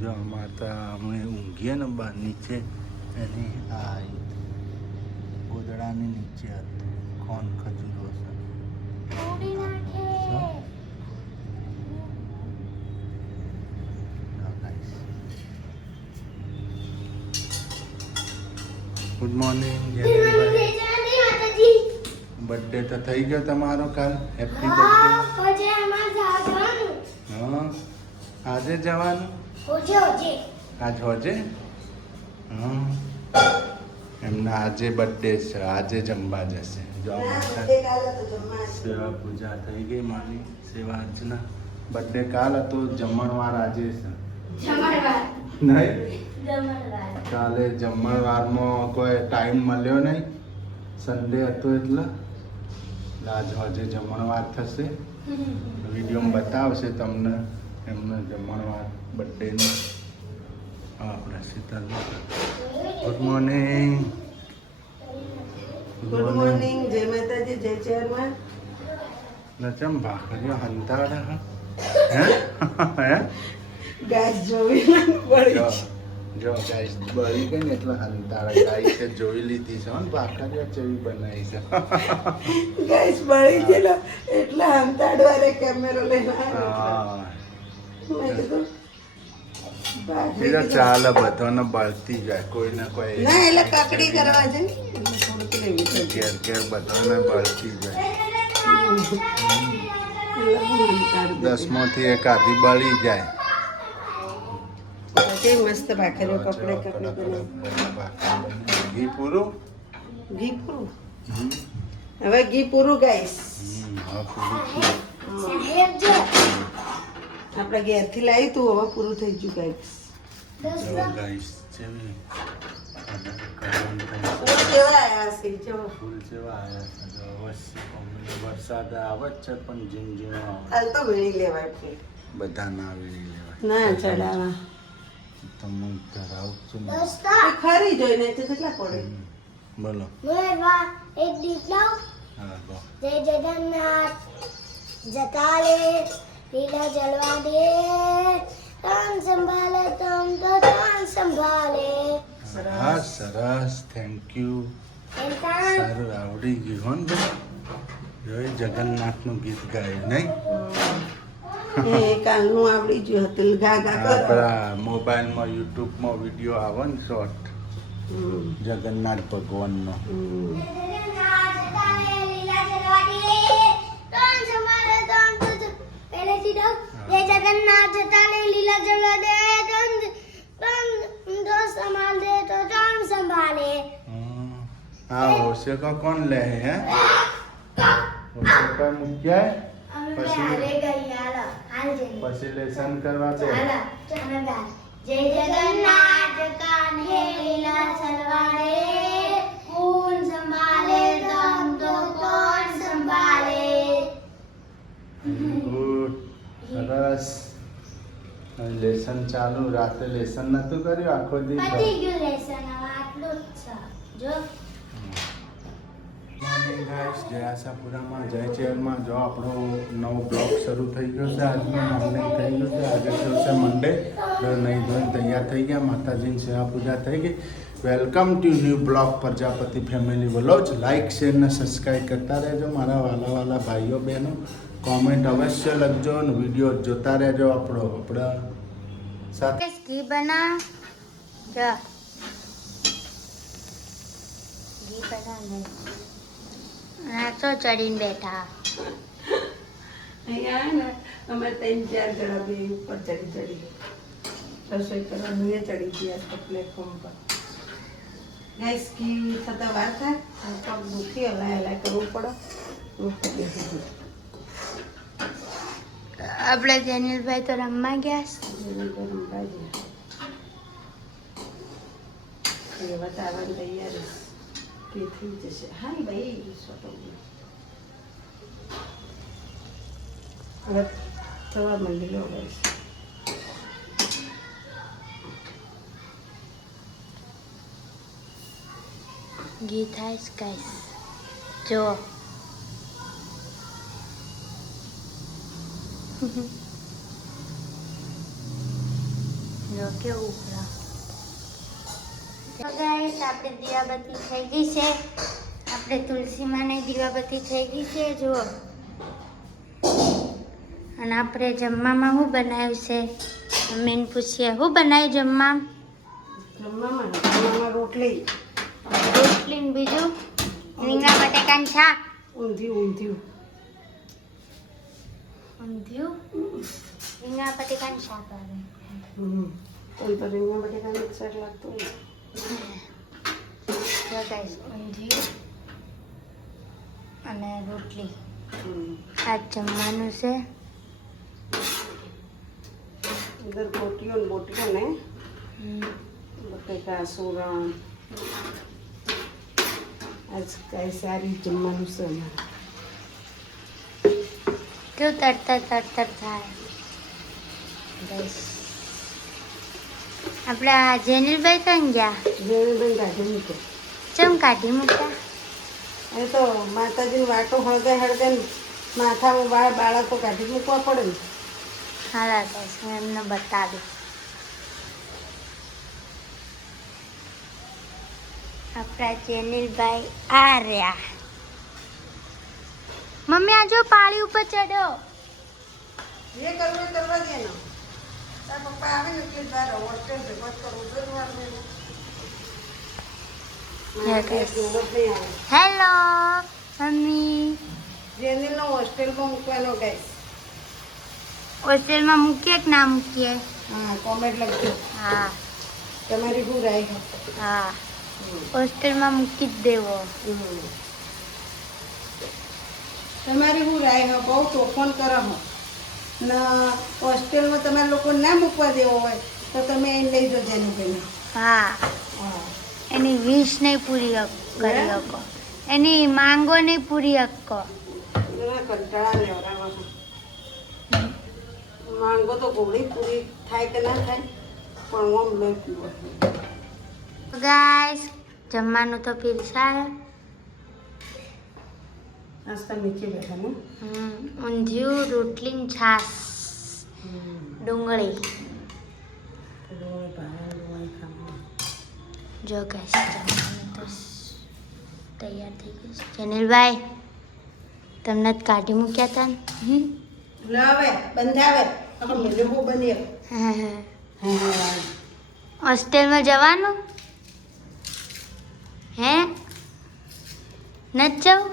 જો માતા અમે ઊંઘીએ ને બહાર નીચે એની આ ગોદડાની નીચે હતું કોણ ખજૂરો છે. Good morning Jayantibhai. બર્થડે તો થઈ ગયો તમારો કાલ. Happy birthday. હા આજે જવાનું. આજ હોજે. હા એમના આજે બર્થડે છે. આજે જમવા જશે. જો સેવા પૂજા થઈ ગઈ માની સેવા અર્ચના. બર્થડે કાલ હતો જમણવાર આજે છે. નહીં કાલે જમણવારમાં કોઈ ટાઈમ મળ્યો નહીં. સન્ડે હતો એટલે આજ આજે જમણવાર થશે. વિડીયોમાં બતાવશે તમને એમને જમણવાર બર્થડેનું. આપણે Sheetal. Good morning. Good morning. જય માતાજી. જય ચેરમેન. નચમ ભાખરીઓ હંતાડા હે હે ગાય જોવી પડી. જો ગાઈસ બળી ગઈ ને એટલે હંતાડા ગાઈસે જોઈ લીધી છે ને ભાખરીઓ કેવી બનાવી છે. ગાય બળી ગયેલો એટલે હંતાડવારે કેમેરો લઈને આવ્યો. હા મેં કીધું એ તો ચાલે બધાને બળતી જાય કોઈ ને કોઈ. ના એટલે કકડી કરવા જાય એટલે થોડુંક લેવી છે. ઘેર ઘેર બધાને બળતી જાય. 10માંથી એક આધી બળી જાય. કે મસ્ત ભાખરીઓ કપડે કપડે બનાવી. ઘી પૂરું. ઘી પૂરું. હવે ઘી પૂરું ગાઈસ. હા પૂરું. આપણે ઘેરથી લાવી તું હવે પૂરું થઈ ગયું ગાઈસ. ગાઈસ જેવી ફૂલ કેવા આયા છે જો. ફૂલ જેવા આવ્યા છે. અવશ્ય વરસાદ આવે જ છે પણ ઝીણઝીણો આવે. હાલ તો વીણી લેવાય ફૂલ. બધા ના આવી લેવાય. ના ચડાવા તમે ધરાવ છો ને. ખરી જોઈને તો કેટલા પડે. બોલો. એક દીપ લાવ. હા બો. જય જગન્નાથ જતા રે લીલા જલવા દે કાન સંભાલે તમ તો કાન સંભાલે. સરસ સરસ. Thank you. સારું આવડી ગયું હો ને બેન. જોઈ જગન્નાથનું ગીત ગાયું નહીં. એ કાલનું આવડી ગયું હતું ગા ગા કરો. આપણા મોબાઈલમાં યુટ્યુબમાં વિડીયો આવે ને શોર્ટ જગન્નાથ ભગવાનનો. જય જગન્નાથ જતા રે લીલા જલવા દે કાન તો સંભાલ દે તો કાન સંભાલે. હા હોશે કો કોણ લે હે હોશે કા મૂક્યા પછી લેસન કરવા દે. જય જગન્નાથ કાन्हे લીલા સલવારે કોણ સંભાળે તમ તો કોણ સંભાળે. ગુડ સરસ. લેસન ચાલુ. રાતે લેસન નતું કર્યું આખો દિવસ. પતી ગયું લેસન હવે આટલું જ છે જો. Morning guys. જય આશાપુરામાં જય ચેરમાં. જો આપણો નવો બ્લોગ શરૂ થઈ ગયો છે. આજનો મોર્નિંગ થઈ ગયું છે. આજે થયું છે મંડે. નહીં ધોઈને તૈયાર થઈ ગયા. માતાજીની સેવા પૂજા થઈ ગઈ. Welcome to new blog Prajapati family vlog. Like share ને સબસ્ક્રાઈબ કરતા રહેજો મારા વાલા વાલા ભાઈઓ બહેનો. કોમેન્ટ અવશ્ય લખજો અને વિડીયો જોતા રહેજો. આપણા સાથે ઘી બના જા ઘી બના ને આ તો ચડીને બેઠા. અહીંયા ને અમે 3-4 જણા બે ઉપર ચડી રસોઈ કરવાનું એ ચડી ગયા પ્લેટફોર્મ પર. ગેસ કી થતા વાર થાય પગ દુખી હલાય કરવું પડે. આપણે જેનિલભાઈ તો રમવા ગયા છે. બતાવવાની તૈયારી કે થઈ જશે. હા ભાઈ સોટો હવે થવા માંડી લો બસ. ઘી થાય ગાઈસ જો. જો કેવું ઉભરા. તો ગાઈસ આપણે દીવાબત્તી થઈ ગઈ છે. આપણે તુલસીમાંને દીવાબત્તી થઈ ગઈ છે જુઓ. અને આપણે જમવામાં શું બનાવ્યું છે મમ્મીને પૂછીએ શું બનાવ્યું જમવામાં રોટલી રોટલી ને બીજું રીંગણા બટાકાનું શાક. ઊંધિયું ઊંધિયું રીંગણા બટાકાનું શાક આવે. કોઈ તો રીંગણા બટેકાનું શાક લાગતું હોય. જો ગાઈસ ઊંધિયું અને રોટલી આ જમવાનું છે. इधर बोटियों ने बटेका सूरण आज कई सारी जमવાનું છે અમારે. કેવું તરતર થાય ગાઈસ. આપણા જેનિલભાઈ કઈ ગયા? જેને ગાડી મૂકે ચમ કાઢી મૂક્યા? એ તો માતાજીની વાટો હળગે માથામાં વાળ બાળકો કાઢી મૂકવા પડે ને. હા ગાઈસ હું એમને બતાડું. આપણા જેનિલભાઈ આ રહ્યા. મમ્મી આ જો પાળી ઉપર ચડ્યો. જે કરવું એ કરવા દે ને. તારા પપ્પા આવે ને એટલે તારે હોસ્ટેલ ભેગો કરવું જરૂર હેલો મમ્મી. જેનીનો હોસ્ટેલમાં મૂકવાનો ગાઈસ. હોસ્ટેલમાં મૂકીએ કે ના મૂકીએ? હા કોમેન્ટ લખજો. હા તમારી શું રાય છે? હા હોસ્ટેલમાં મૂકી જ દેવો. તમારી શું રાય છે? બહુ તોફાન કરો હો ને હોસ્ટેલમાં તમારે લોકો ના મૂકવા દેવો હોય તો તમે એને લઈ જજો જેનું ભાઈ. હા હા એની વિશ નહીં પૂરી કરી શકો, એની માંગો નહીં પૂરી શકો. એના કંટાળા લેવડાવવા છે. માંગો તો ઘોડી પૂરી થાય કે ના થાય પણ ઓમ લઈ પીવો. ગાઈસ જમવાનું તો પીરસાય. નાસ્તા નીચે બેઠા ને. ઊંધિયું રોટલી ને છાશ ડુંગળી. જો ગાઈસ જમવાનું તો તૈયાર થઈ ગયું છે. જેનિલભાઈ તમને જ કાઢી મૂક્યા હતા ને. લાવે બંધાવે મને હું બની હોસ્ટેલમાં જવાનું હે? નથી જવું?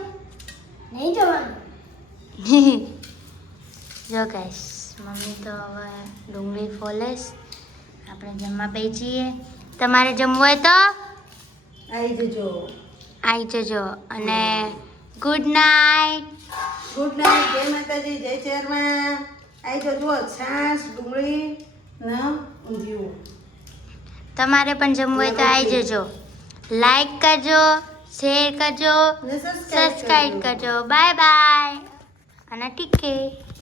નહીં જવાનું. જો ગાઈસ મમ્મી તો હવે ડુંગળી ફોલેશ. આપણે જમવા બેસીએ. તમારે જમવું હોય તો આવી જજો. આવી જજો. અને ગુડ નાઇટ. Good night. જય માતાજી, જય ચેરમાં. આવી જજો. છાશ ડુંગળી ને ઊંધિયું. તમારે પણ જમવું હોય તો આવી જજો. લાઈક કરજો, શેર કરજો, ને સબસ્ક્રાઈબ કરજો. બાય બાય અને ટીકે.